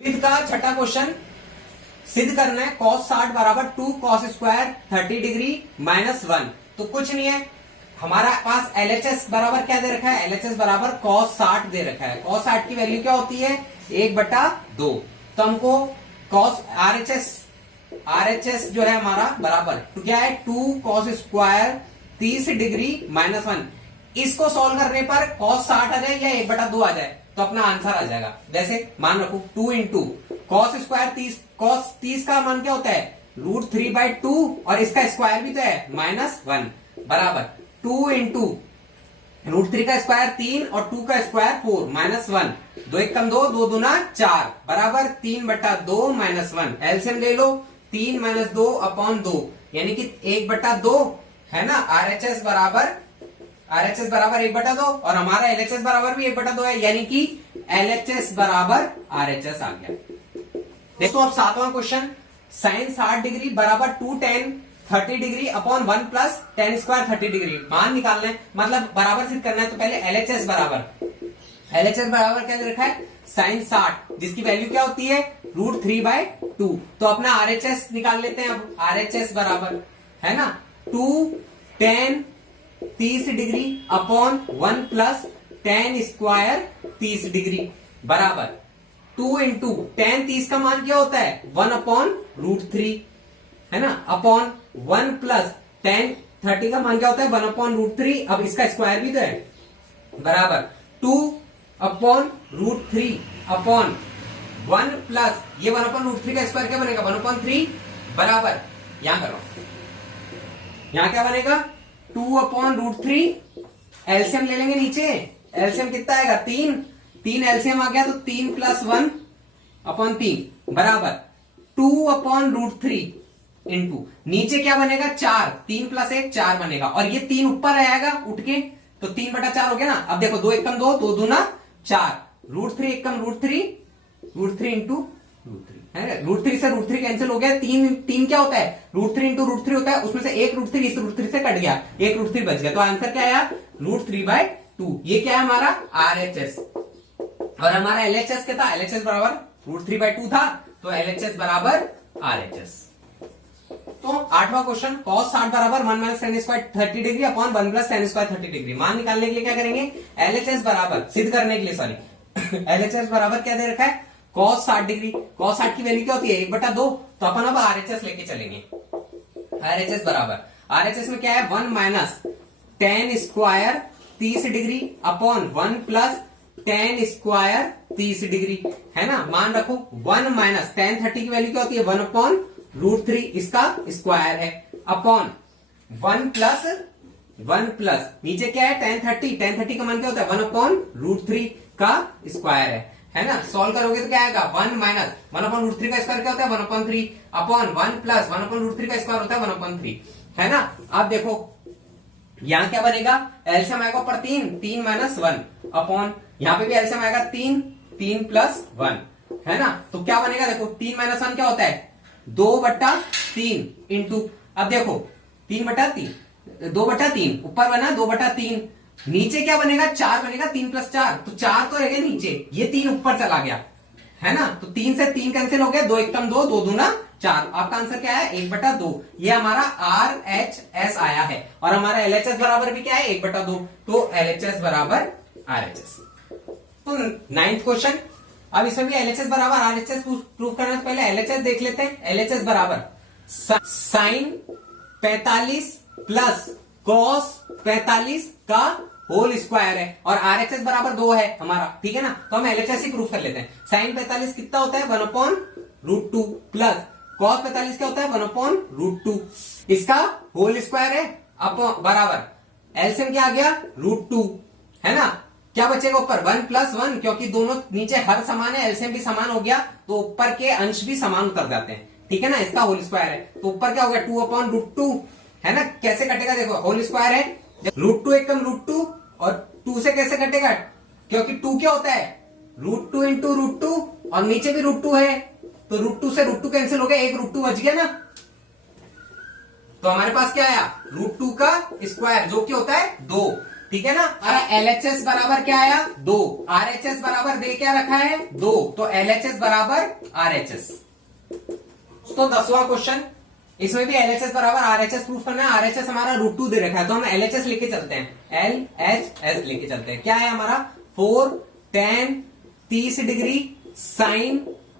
With का छठा question सिद्ध करना है cos 60 बराबर 2 cos स्क्वायर 30 डिग्री -1। तो कुछ नहीं है, हमारा पास LHS बराबर क्या दे रखा है, LHS बराबर cos 60 दे रखा है। cos 60 की वैल्यू क्या होती है 1/2। तो हमको cos RHS जो है हमारा बराबर तो क्या है 2 cos स्क्वायर 30 डिग्री -1। इसको सॉल्व करने पर cos 60 आ जाए या 1/2 आ जाए तो अपना आंसर आ जाएगा। वैसे मान रखो 2 इंटू cos स्क्वायर 30, cos 30 का मान क्या होता है √3/2 और इसका स्क्वायर भी तो है -1 बराबर 2 इंटू √3 का स्क्वायर 3 और 2 का स्क्वायर 4 -1। 2 1 कम 2, 2 दूना 4 बराबर 3/2 -1। एलसीएम ले लो 3 - 2/2 यानी कि 1/2 है ना। RHS बराबर 1/2 और हमारा LHS बराबर भी 1/2 है, यानी कि LHS बराबर RHS आ गया। देखो अब सातवां क्वेश्चन sin 60 डिग्री बराबर 2 tan 30 degree upon 1 plus tan square 30 degree मान निकालना है, मतलब बराबर सिद्ध करना है। तो पहले LHS बराबर क्या दे रखा है sin 60 जिसकी वैल्यू क्या होती है √3/2। तो अपना RHS निकाल लेते हैं। अब RHS बराबर है ना 2 tan 30 degree upon 1 plus tan square 30 degree बराबर 2 इंटू tan 30 का मान क्या होता है 1/√3 है ना अपॉन 1 प्लस tan 30 का मान क्या होता है 1/√3। अब इसका स्क्वायर भी तो है बराबर 2/√3 अपॉन 1 प्लस ये 1/√3 का स्क्वायर क्या बनेगा 1/3 बराबर यहां करो, यहां क्या बनेगा 2/√3। एलसीएम ले लेंगे नीचे, एलसीएम कितना आएगा 3 एलसीएम आ गया तो 3 + 1/3 बराबर 2/√3 इंटू नीचे क्या बनेगा 4, 3 + 1 4 बनेगा और ये 3 ऊपर आएगा उठ के तो 3/4 हो गया ना। अब देखो 2 1 कम 2, 2 दूना 4, √3 1 कम √3 इंटू √3 है। √3 से √3 कैंसिल हो गया। 3 क्या होता है √3 इंटू √3 होता है, उसमें से एक √3 इस √3 से कट गया, एक √3 बच गया। तो आंसर क्या आया √3/2। ये क्या है हमारा RHS और हमारा LHS क्या था, LHS बराबर √3/2 था तो LHS बराबर RHS। तो आठवां क्वेश्चन cos 60 बराबर 1 - tan square 30 degree upon 1 + tan square 30 degree मान निकालने के लिए क्या करेंगे LHS बराबर सिद्ध करने के लिए सॉरी LHS बराबर क्या दे रखा है cos 60 डिग्री। cos 60 की वैल्यू क्या होती है 1/2। तो अपन अब RHS लेके चलेंगे। RHS बराबर RHS में क्या है 1 - tan square 30 degree upon 1 plus tan square 30 degree है ना। मान रखो 1 - tan 30 की वैल्यू क्या होती है 1/√3 इसका स्क्वायर है अपॉन 1 प्लस नीचे क्या है tan 30 का मान क्या होता है 1/√3 का स्क्वायर है ना। सॉल्व करोगे तो क्या आएगा 1 - 1/√3 का स्क्वायर क्या होता है 1/3 अपॉन 1 प्लस 1/√3 का स्क्वायर होता है 1/3 है ना। अब देखो यहां क्या बनेगा एलसीएम आएगा ऊपर 3 - 1 अपॉन यहां पे भी एलसीएम आएगा 3 + 1 है ना। तो क्या बनेगा देखो 3 - 1 क्या होता है 2/3 इंटू अब देखो 3/3 2/3 ऊपर बना 2/3 नीचे क्या बनेगा 4 बनेगा 3 + 4 तो 4 तो रहेगा नीचे, ये 3 ऊपर चला गया है ना। तो 3 से 3 कैंसिल हो गया 2 1 कम 2, 2 दूना 4। आपका आंसर क्या है 1/2। ये हमारा RHS आया है और हमारा LHS बराबर भी क्या है 1/2। तो LHS बराबर RHS। तो 9th क्वेश्चन अब इसमें भी LHS बराबर RHS प्रूफ करना है। पहले LHS देख लेते हैं। LHS बराबर sin 45 प्लस cos 45 का होल स्क्वायर है और RHS बराबर 2 है हमारा, ठीक है ना। तो हम LHS ही प्रूफ कर लेते हैं। sin 45 कितना होता है 1/√2 प्लस cos 45 क्या होता है 1/√2 इसका होल स्क्वायर है बराबर एलसीएम क्या आ गया √2 है ना। क्या बचेगा ऊपर 1 + 1 क्योंकि दोनों नीचे हर समान है, एलसीएम भी समान हो गया तो ऊपर के अंश भी समान उतर जाते हैं, ठीक है ना। इसका होल स्क्वायर है तो ऊपर क्या हो गया 2/√2 है ना। कैसे कटेगा देखो होल स्क्वायर है √2 1 कम √2 और 2 से कैसे कटेगा क्योंकि 2 क्या होता है √2 इंटू √2 और नीचे भी √2 है तो √2 से √2 कैंसिल हो गया, एक √2 बच गया ना। तो हमारे पास क्या आया √2 का स्क्वायर जो कि होता है 2 ठीक है ना। और LHS बराबर क्या आया 2, RHS बराबर दे क्या रखा है 2, तो LHS बराबर RHS। तो 10वां क्वेश्चन, इसमें भी LHS बराबर RHS प्रूफ करना है। RHS हमारा √2 दे रखा है, तो हम LHS लेके चलते हैं, LHS लेके चलते हैं। क्या है हमारा 4 tan 30 degree sine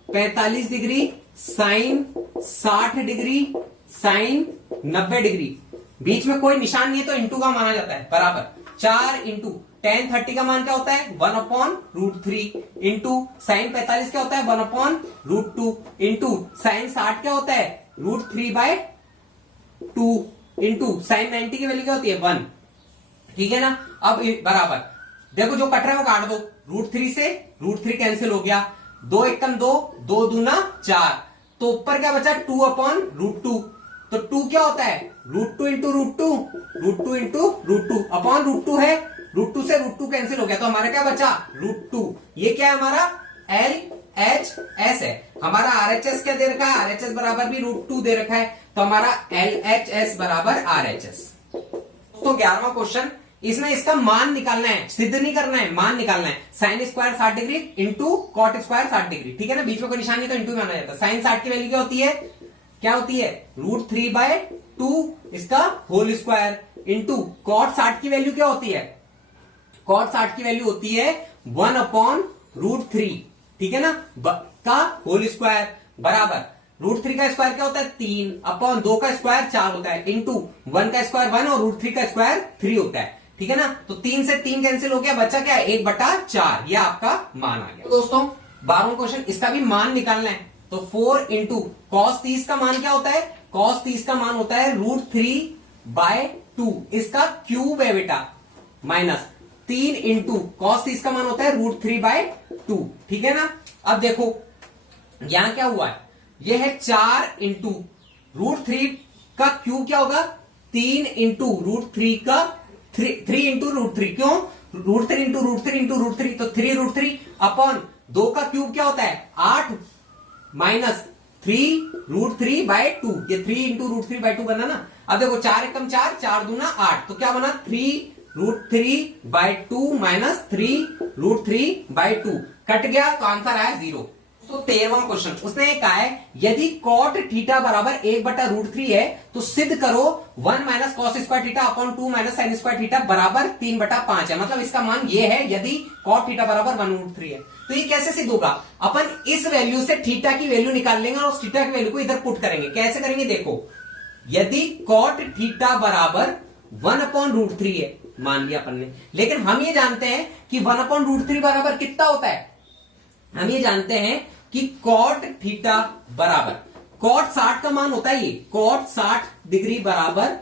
45 degree sine 60 degree sine 90 degree, बीच में कोई निशान नहीं है तो इंटू का माना जाता है, बराबर 4 इंटू tan 30 का मान क्या होता है 1/√3 इंटू साइन 45 क्या होता है 1/√2 इंटू साइन 60 क्या होता है √3/2 इंटू साइन 90 की वैल्यू क्या होती है 1। ठीक है ना। अब बराबर देखो जो कट रहा है वो काट दो, √3 से √3 कैंसिल हो गया, 2 एकम 2, 2 दूना 4, तो ऊपर क्या बचा 2/√2, तो 2 क्या होता है √2 इंटू √2, √2 इंटू √2 अपॉन √2 है, √2 से √2 कैंसिल हो गया, तो हमारा क्या बचा √2। ये क्या है हमारा LHS है। हमारा RHS क्या दे रखा है, RHS बराबर भी √2 दे रखा है, तो हमारा LHS बराबर RHS। तो 11वां क्वेश्चन, इसमें इसका मान निकालना है, सिद्ध नहीं करना है, मान निकालना है। Sine square 60 degree into cot square 60 degree, ठीक है ना, बीच में कोई निशान नहीं तो इंटू माना जाता है। साइन 60 की वैल्यू क्या होती है, क्या होती है √3/2 इसका होल स्क्वायर इंटू कॉट 60 की वैल्यू क्या होती है, कॉट 60 की वैल्यू होती है 1/√3, ठीक है ना, का होल स्क्वायर बराबर √3 का स्क्वायर क्या होता है 3 अपॉन 2 का स्क्वायर 4 होता है इंटू 1 का स्क्वायर 1 और √3 का स्क्वायर 3 होता है, ठीक है ना। तो 3 से 3 कैंसिल हो गया, बचा क्या 1/4, ये आपका मान आ गया। तो दोस्तों 12वां क्वेश्चन, इसका भी मान निकालना है, तो 4 इंटू कॉस 30 का मान क्या होता है, कॉस 30 का मान होता है √3/2 इसका क्यूब है बेटा, माइनस 3 इंटू कॉस 30 का मान होता है √3/2, ठीक है ना। अब देखो यहां क्या हुआ है, यह है 4 इंटू √3 का क्यूब क्या होगा 3 इंटू √3 का 3 इंटू √3, क्यों √3 इंटू √3 इंटू √3 तो 3√3 अपॉन 2 का क्यूब क्या होता है 8 माइनस 3√3/2, ये 3 इंटू √3/2 बना ना। अब देखो 4 एकम 4, 4 दूना 8, तो क्या बना 3√3/2 माइनस 3√3/2 कट गया, तो आंसर आया 0। तो 13वां क्वेश्चन, उसने कहा है यदि कॉट थीटा बराबर 1/√3 है तो सिद्ध करो 1 minus cos square theta upon 2 minus sine square theta बराबर 3/5 है। मतलब इसका मान ये है यदि कॉट थीटा बराबर 1√3 है। तो ये कैसे सिद्ध होगा, अपन इस वैल्यू से थीटा की वैल्यू निकाल लेंगे और उस थीटा की वैल्यू को इधर पुट करेंगे। कैसे करेंगे देखो, यदि कॉट थीटा बराबर 1/√3 है मान लिया अपन ने, लेकिन हम ये जानते हैं कि 1/√3 बराबर कितना होता है, हम ये जानते हैं कि कॉट थीटा बराबर कॉट 60 का मान होता है, ये कॉट 60 डिग्री बराबर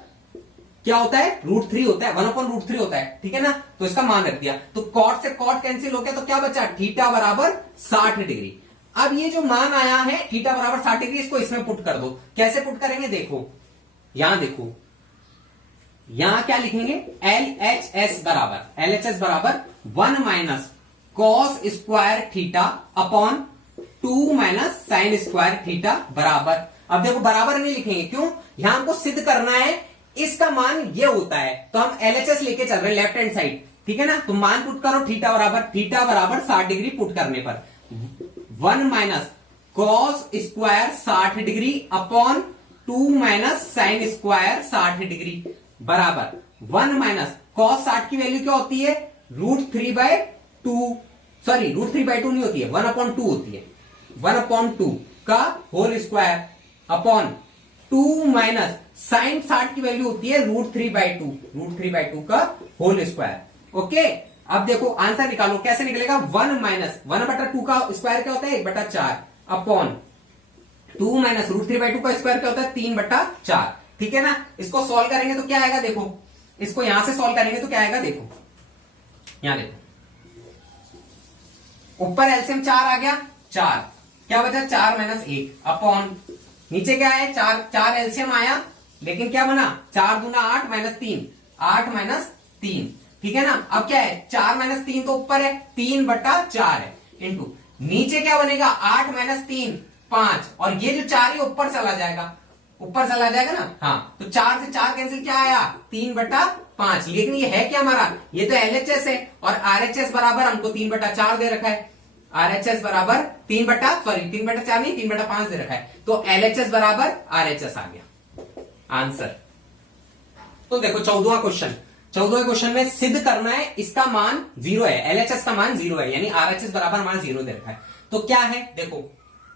क्या होता है √3 होता है, 1/√3 होता है, ठीक है ना। तो इसका मान रख दिया, तो कॉट से कॉट कैंसिल हो गया, तो क्या बचा थीटा बराबर 60 डिग्री। अब ये जो मान आया है थीटा बराबर 60 डिग्री, इसको इसमें पुट कर दो। कैसे पुट करेंगे देखो, यहां देखो, यहां क्या लिखेंगे LHS बराबर 1 minus cos square theta upon 2 minus sine square theta बराबर, अब देखो बराबर नहीं लिखेंगे, क्यों, यहां हमको सिद्ध करना है इसका मान ये होता है, तो हम LHS लेके चल रहे हैं लेफ्ट हैंड साइड, ठीक है ना। तो मान पुट करो थीटा बराबर 60 डिग्री पुट करने पर 1 minus cos square 60 degree upon 2 minus sign square 60 degree बराबर 1 माइनस कॉस 60 की वैल्यू क्या होती है √3/2, सॉरी √3/2 नहीं होती है, 1/2 होती है, 1/2 का whole square upon 2 minus sine 60 की वैल्यू होती है √3/2 का होल स्क्वायर। ओके, अब देखो आंसर निकालो, कैसे निकलेगा 1 माइनस 1/2 का स्क्वायर क्या होता है 1/4 अपॉन 2 माइनस √3/2 का स्क्वायर क्या होता है 3/4, ठीक है ना। इसको सॉल्व करेंगे तो क्या आएगा देखो, इसको यहां से सॉल्व करेंगे तो क्या आएगा देखो, यहां देखो ऊपर एलसीएम 4 आ गया, 4 क्या बचा 4 माइनस 1 अपॉन नीचे क्या है 4 एलसीएम आया, लेकिन क्या बना 4 दूना 8 माइनस 3, 8 माइनस 3, ठीक है ना। अब क्या है 4 माइनस 3 तो ऊपर है 3/4 है इंटू नीचे क्या बनेगा 8 माइनस 3 5, और ये जो 4 है ऊपर चला जाएगा, ऊपर चला जाएगा ना, हाँ, तो 4 से 4 कैंसिल, क्या आया 3/5। लेकिन ये है क्या हमारा, ये तो LHS है और RHS बराबर हमको 3/4 दे रखा है। RHS बराबर 3/4 नहीं 3/5 दे रखा है, तो LHS बराबर RHS आ गया आंसर। तो देखो 14वां क्वेश्चन में सिद्ध करना है इसका मान 0 है, LHS का मान 0 है, यानी RHS बराबर मान 0 दे रखा है। तो क्या है, देखो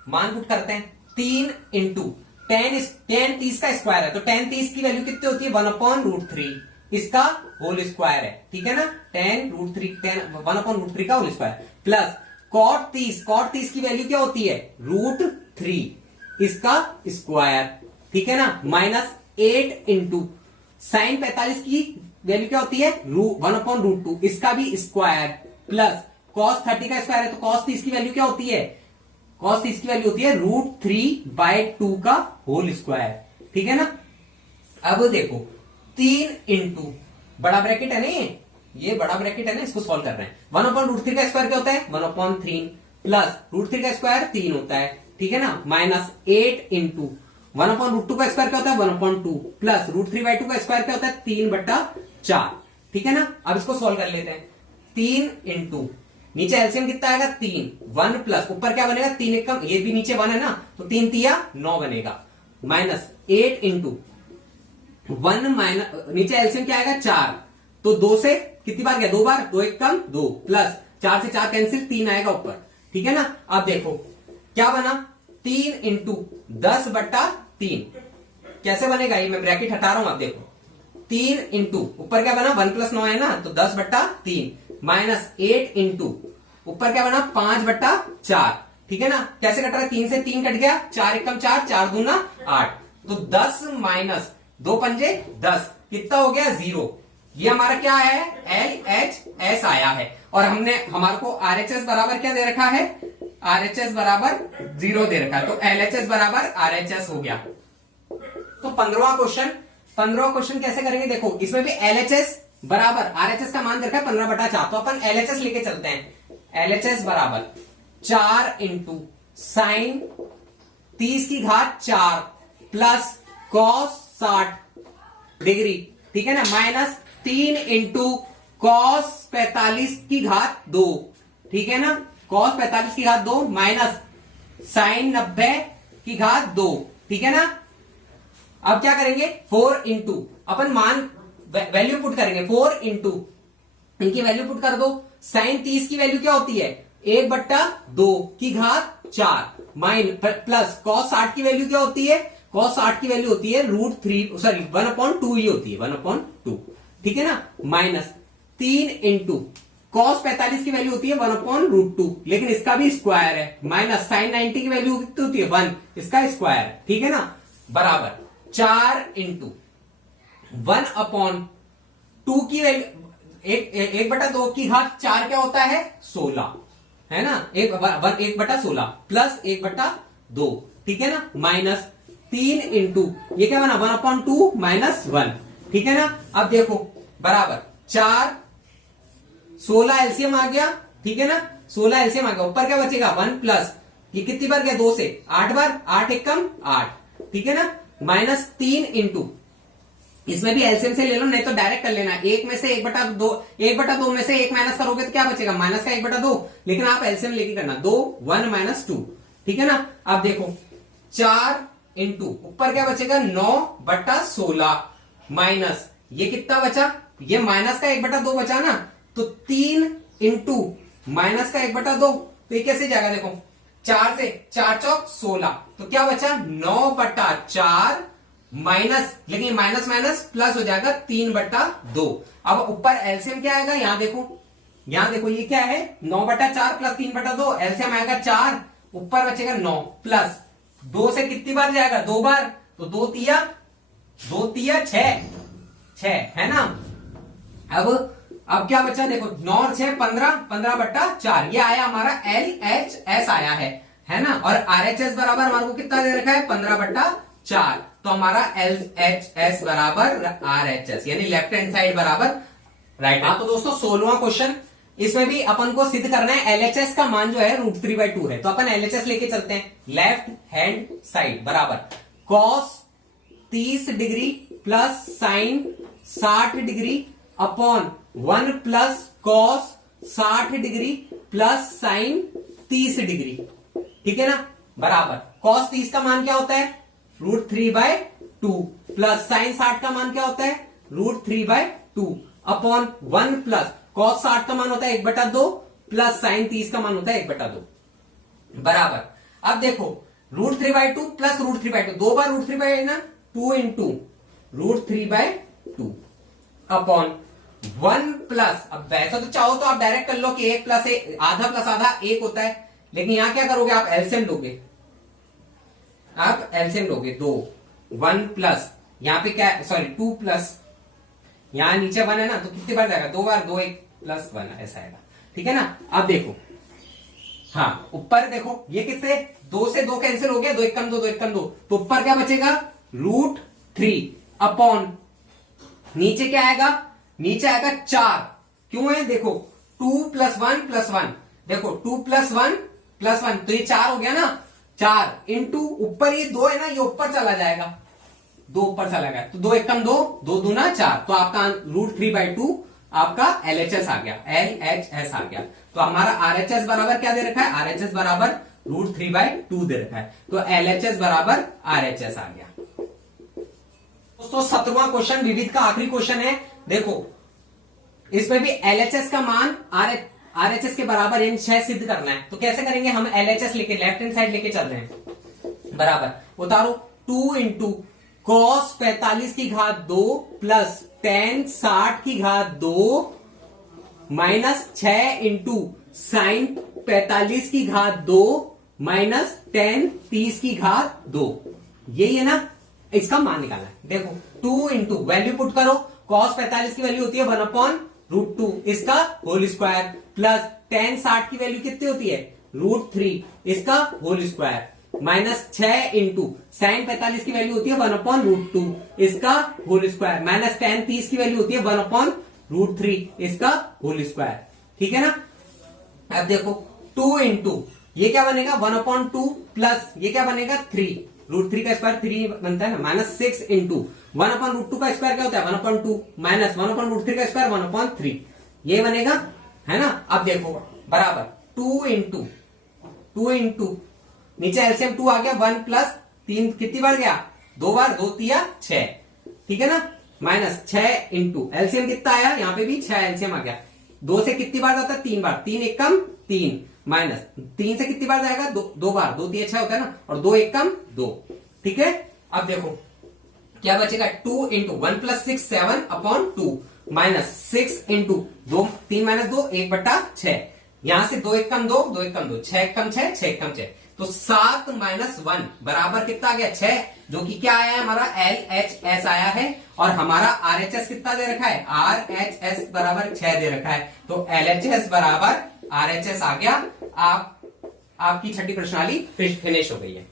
मान पुट करते हैं, 3 इंटू 10 30 का स्क्वायर है, तो 10 30 की वैल्यू कितनी होती है 1/√3, इसका होल स्क्वायर है, ठीक है ना, 1/√3 का होल स्क्वायर प्लस cot 30 की वैल्यू क्या होती है √3, इसका स्क्वायर, ठीक है ना, माइनस 8 इंटू साइन 45 की वैल्यू क्या होती है 1/√2, इसका भी स्क्वायर प्लस cos 30 का स्क्वायर है, तो cos 30 की वैल्यू क्या होती है, cos 30 की वैल्यू होती है √3/2 का होल स्क्वायर, ठीक है ना। अब देखो 3 इंटू बड़ा ब्रैकेट है ना, ये बड़ा ब्रैकेट है ना, इसको सॉल्व कर रहे हैं। 1/√3 का स्क्वायर क्या होता है 1/3 प्लस √3 का स्क्वायर 3 होता है, ठीक है ना, माइनस 8 इंटू 1/√2 का स्क्वायर क्या होता है 1/2 प्लस √3/2 का स्क्वायर क्या होता है 3/4, ठीक है ना। अब इसको सॉल्व कर लेते हैं, 3 इंटू नीचे एलसीएम कितना आएगा 3, 1 प्लस ऊपर क्या बनेगा 3 एकम, ये भी नीचे 1 है ना, तो 3 तिया 9 बनेगा, माइनस 8 इंटू 1 माइनस नीचे एलसीएम क्या आएगा 4, तो 2 से कितनी बार गया 2 बार, 2 एकम 2 प्लस 4 से 4 कैंसिल, 3 आएगा ऊपर, ठीक है ना। अब देखो क्या बना 3 इंटू 10/3, कैसे बनेगा ये, मैं ब्रैकेट हटा रहा हूं, आप देखो 3 इंटू ऊपर क्या बना 1 + 9 है ना, तो 10/3 माइनस 8 इंटू ऊपर क्या बना 5/4, ठीक है ना। कैसे कट रहा है 3 से 3 कट गया, 4 एकम 4, 4 दूना 8, तो 10 माइनस 2 पंजे 10, कितना हो गया 0। ये हमारा क्या है LHS आया है, और हमने हमारे को RHS बराबर क्या दे रखा है, RHS बराबर 0 दे रखा है, तो LHS बराबर RHS हो गया। तो 15वां क्वेश्चन कैसे करेंगे, देखो इसमें भी LHS बराबर RHS का मान दे रखा है 15/4, तो अपन LHS लेके चलते हैं। LHS बराबर 4 इंटू साइन 30 की घात 4 प्लस cos 60 डिग्री, ठीक है ना, माइनस 3 इंटू cos 45 की घात 2, ठीक है ना, cos 45 की घात 2 माइनस साइन 90 की घात 2, ठीक है ना। अब क्या करेंगे 4 इंटू अपन मान वैल्यू पुट करेंगे, 4 इंटू इनकी वैल्यू पुट कर दो, साइन 30 की वैल्यू क्या होती है 1/2 की घात 4 माइन प्लस cos 60 की वैल्यू क्या होती है, cos 60 की वैल्यू होती है √3 1/2 ही होती है 1/2, ठीक है ना, माइनस 3 इंटू cos 45 की वैल्यू होती है 1/√2, लेकिन इसका भी स्क्वायर है, माइनस साइन 90 की वैल्यू कितनी होती है 1, इसका स्क्वायर, ठीक है ना, बराबर 4 इंटू 1/2 की वैल्यू 1/2 की घात 4 क्या होता है 16, है ना, 1/16 प्लस 1/2, ठीक है ना, माइनस 3 इंटू ये क्या बना 1/2 माइनस 1, ठीक है ना। अब देखो बराबर 4 16 एलसीएम आ गया, ठीक है ना, 16 एलसीएम आ गया, ऊपर क्या बचेगा 1 प्लस ये कितनी बार गया 2 से 8 बार, 8 एकम 8, ठीक है ना, माइनस 3 इंटू इसमें भी एलसीएम से ले लो, नहीं तो डायरेक्ट कर लेना, 1 में से 1/2 में से 1 माइनस करोगे तो क्या बचेगा माइनस का 1/2, लेकिन आप एलसीएम लेके करना 2 1 माइनस 2, ठीक है ना। अब देखो 4 इंटू ऊपर क्या बचेगा 9/16 माइनस ये कितना बचा, ये माइनस का 1/2 बचा ना, तो 3 इंटू माइनस का 1/2, तो ये कैसे जाएगा देखो 4 से 4 चौक 16, तो क्या बचा 9/4 माइनस, लेकिन माइनस माइनस प्लस हो जाएगा 3/2। अब ऊपर एलसीएम क्या आएगा, यहां देखो ये क्या है 9/4 प्लस 3/2, एलसीएम आएगा 4, ऊपर बचेगा 9 प्लस 2 से कितनी बार जाएगा 2 बार, तो 2 तिया 6 है ना। अब क्या बचा देखो 9 और 6 15/4, ये आया हमारा LHS आया है ना, और RHS बराबर हमारे को कितना दे रखा है 15/4, तो हमारा LHS बराबर RHS, यानी लेफ्ट हैंड साइड बराबर राइट। हाँ तो दोस्तों 16वां क्वेश्चन, इसमें भी अपन को सिद्ध करना है LHS का मान जो है √3/2 है, तो अपन LHS लेके चलते हैं, लेफ्ट हैंड साइड बराबर cos 30 degree plus sign 60 degree upon 1 plus cos 60 degree plus sign 30 degree. ठीक है ना, बराबर कॉस 30 का मान क्या होता है, √3/2 प्लस साइन 60 का मान क्या होता है, √3/2 अपॉन 1 प्लस कॉस 60 का मान होता है 1/2 प्लस साइन 30 का मान होता है 1/2 बराबर। अब देखो √3/2 प्लस √3/2 दो बार √3/2 ना, 2 इंटू √3/2 अपॉन 1 प्लस, अब वैसा तो चाहो तो आप डायरेक्ट कर लो कि 1 प्लस आधा प्लस आधा 1 होता है, लेकिन यहां क्या करोगे आप एलसीएम लोगे, आप एलसीएम लोगे 2 1 प्लस यहां पे क्या, सॉरी 2 प्लस यहां नीचे 1 है ना, तो कितनी बार जाएगा, 2 बार, 2 1 प्लस 1 ऐसा आएगा। ठीक है ना, अब देखो हाँ ऊपर देखो ये किससे 2 से 2 कैंसिल हो गया, 2 1 कम 2 2 1 कम 2, तो ऊपर क्या बचेगा √3 अपॉन नीचे क्या आएगा, नीचे आएगा 4, क्यों है देखो 2 + 1 + 1, देखो 2 + 1 + 1 तो ये 4 हो गया ना, 4 इंटू ऊपर ये 2 है ना, ये ऊपर चला जाएगा, 2 ऊपर चला गया, तो 2 1 कम 2 2 दूना 4, तो आपका √3/2 आपका LHS आ गया, LHS आ गया। तो हमारा RHS बराबर क्या दे रखा है, RHS बराबर √3/2 दे रखा है, तो LHS बराबर RHS आ गया। दोस्तों 17वां क्वेश्चन विविध का आखिरी क्वेश्चन है, देखो इसमें भी LHS का मान RHS के बराबर यानी 6 सिद्ध करना है, तो कैसे करेंगे, हम LHS लेके लेफ्ट हैंड साइड लेके चल रहे हैं, बराबर उतारो 2 into cos 45² plus tan 60² minus 6 into sign 45² minus tan 30², यही है ना, इसका मान निकालना है। देखो 2 इंटू वैल्यू पुट करो, cos 45 की वैल्यू होती है 1/√2 इसका होल स्क्वायर, प्लस tan 60 की वैल्यू कितनी होती है √3 इसका whole square, minus 6 into sine 45 की वैल्यू होती है 1/√2 इसका होल स्क्वायर, माइनस tan 30 की वैल्यू होती है 1/√3 इसका होल स्क्वायर। ठीक है ना, अब देखो 2 इंटू ये क्या बनेगा 1/2 प्लस ये क्या बनेगा 3, √3 का स्क्वायर 3 बनता है ना, माइनस 6 इंटू 1/√2 का स्क्वायर क्या होता है 1/2 माइनस 1/√3 का स्क्वायर 1/3, ये बनेगा है ना। अब देखो बराबर 2 इंटू नीचे एलसीएम 2 आ गया, 1 प्लस 3 कितनी बार गया 2 बार, 2 3 6, ठीक है ना, माइनस 6 इंटू एलसीएम कितना आया, यहां पे भी 6 एलसीएम आ गया, 2 से कितनी बार जाता है 3 बार, 3 1 कम 3 माइनस 3 से कितनी बार जाएगा 2 बार, 2 3 6 होता है ना, और 2 1 कम 2। ठीक है, अब देखो क्या बचेगा 2 इंटू 1 + 6 7/2 माइनस 6 इंटू 2 3 माइनस 2 1/6, यहां से 2 1 कम 2 2 1 कम 2 6 1 कम 6 6 1 कम 6, तो 7 माइनस 1 बराबर कितना आ गया 6, जो कि क्या आया है हमारा LHS आया है, और हमारा RHS कितना दे रखा है RHS बराबर 6 दे रखा है, तो LHS बराबर RHS आ गया। आपकी छठी प्रश्नावली फिनिश हो गई है।